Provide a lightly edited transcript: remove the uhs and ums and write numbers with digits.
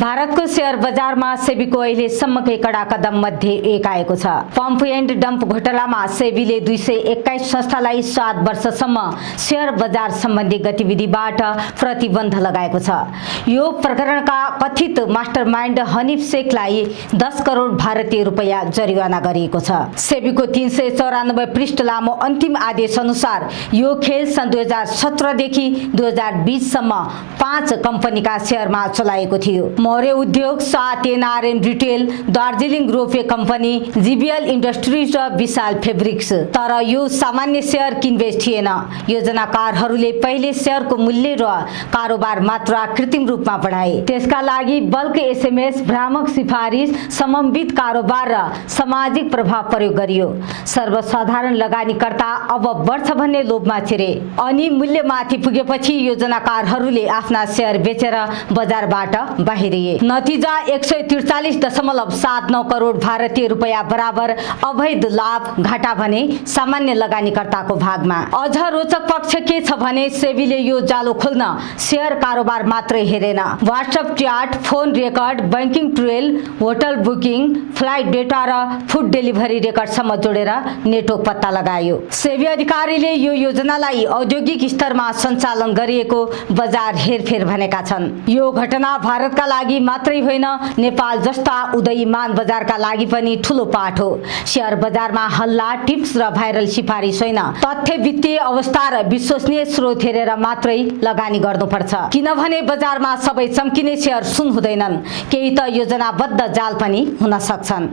भारतको शेयर बजारमा सेबीको अहिलेसम्मकै कडा कदम मध्ये एक आएको छ। पम्प एन्ड डम्प घोटालामा सेबीले 221 संस्थालाई 7 वर्षसम्म शेयर बजार सम्बन्धी गतिविधिबाट प्रतिबन्ध लगाएको छ। यो प्रकरणका कथित मास्टरमाइन्ड हनिफ शेखलाई 10 करोड भारतीय रुपैयाँ जरिवाना गरिएको छ। सेबीको 394 पृष्ठ लामो अन्तिम आदेश अनुसार यो खेल सन् 2017 देखि 2020 सम्म 5 कम्पनीका शेयरमा चलाएको थियो। मौर्य उद्योग, 7 NRN retail, Darjeeling ropeway company, GBL industries र विशाल फेब्रिक्स। तर यो सामान्य शेयर किनबेच थिएन। योजनाकारहरूले पहिले शेयरको मूल्य र कारोबार मात्रा कृत्रिम रूपमा बढाए। त्यसका लागि बल्क एसएमएस, भ्रामक सिफारिस, समन्वित कारोबार र सामाजिक प्रभाव प्रयोग गरियो। सर्वसाधारण लगानीकर्ता अब बढ्छ भन्ने लोभमा छिरे अनि मूल्यमाथि पुगेपछि योजनाकारहरूले आफ्ना शेयर बेचेर बजारबाट बाहिरिए। नतिजा 143.79 करोड भारतीय रुपैयाँ बराबर अवैध लाभ घाटा भने सामान्य लगानीकर्ताको भागमा। अझ रोचक पक्ष के छ भने सेबीले यो जालो खोल्न शेयर कारोबार मात्रै हेरेन। WhatsApp chat, phone record, banking trail, hotel booking, flight data र फुड डेलिभरी रेकर्डसम्म जोडेर नेटवर्क पत्ता लगायो। सेबी अधिकारीले यो योजनालाई औद्योगिक स्तरमा सञ्चालन गरिएको बजार हेरफेर भनेका छन्। यो घटना भारतका लागि मात्रै होइन, नेपाल जस्ता उदयमान बजारका लागि पनि ठूलो पाठ हो। शेयर बजारमा हल्ला, टिप्स र भाइरल सिफारिस होइन, तथ्य, वित्तीय अवस्था र विश्वसनीय स्रोत हेरेर मात्रै लगानी गर्नुपर्छ। किनभने बजारमा सबै चम्किने शेयर सुन हुँदैनन्, केही त योजनाबद्ध जाल पनि हुन सक्छन्।